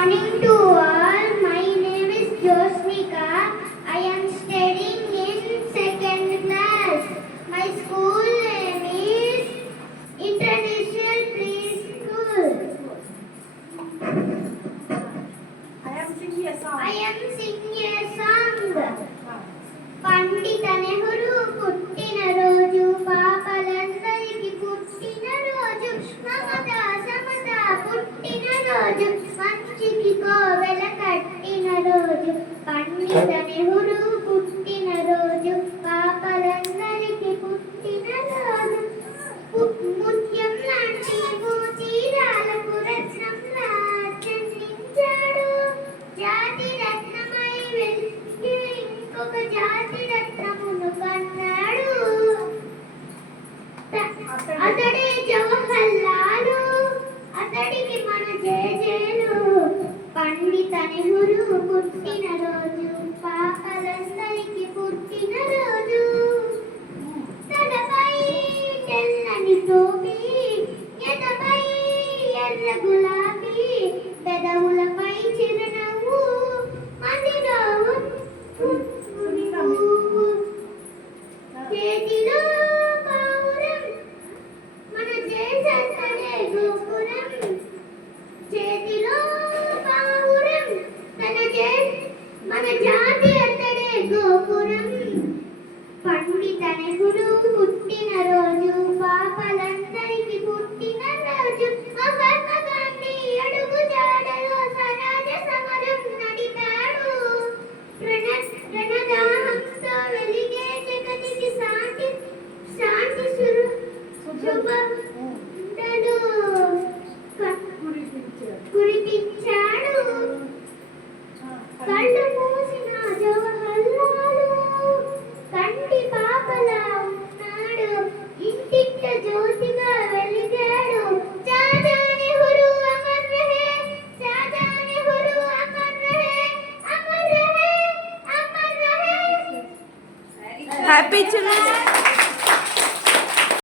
morning to all. My name is Josnika. I am studying in second class. My school name is International Preschool. I am singing a song. I am singing a song. పండిత నెహ్రూ పుట్టిన రోజు పాపలందరికీ పుట్టిన రోజు మమత సమత పుట్టిన రోజు మంచికి కోవెల కట్టిన రోజు పండిత నెహ్రూ పుట్టిన రోజు పాపలందరికీ పుట్టిన రోజు ముత్యం లాంటి తీరాలకు రత్నంలా చంద్రించాడు జాతి రత్నమై వెలిగి ఇంకొక జాతి రత్నమును కన్నాడు అతడే జవహర్లాలు అతడికి మన జేజేలు పండిత నెహ్రూ పుట్టిన రోజు పాపలందరికీ పుట్టిన రోజు తలపై తెల్లని టోపీ ఎదపై ఎర్ర గులాబీ పెదవులపై చిరునవ్వు మదిలో చేతిలో పావురం మన దేశంతనే గోపురం చేతిలో పావురం మన జాతి అతడే గోపురం పండిత నెహ్రూ పుట్టిన రోజు పాపలందరికీ పుట్టిన రోజు మహాత్మా గాంధీ అడుగు జాడలో స్వరాజ్య సమరం నడిపాడు రణదాహంతో వెలిగే జగతికి శాంతి శుభంటలు కురిపించాడు కళ్ళు మూసిన జవహర్లాలు కంటి పాపలా ఉన్నాడు ఇంటింట జ్యోతిగా వెలిగాడు చాచా నెహ్రూ అమర్ రహే చాచా నెహ్రూ అమర్ రహే అమర్ రహే అమర్ రహే Happy children's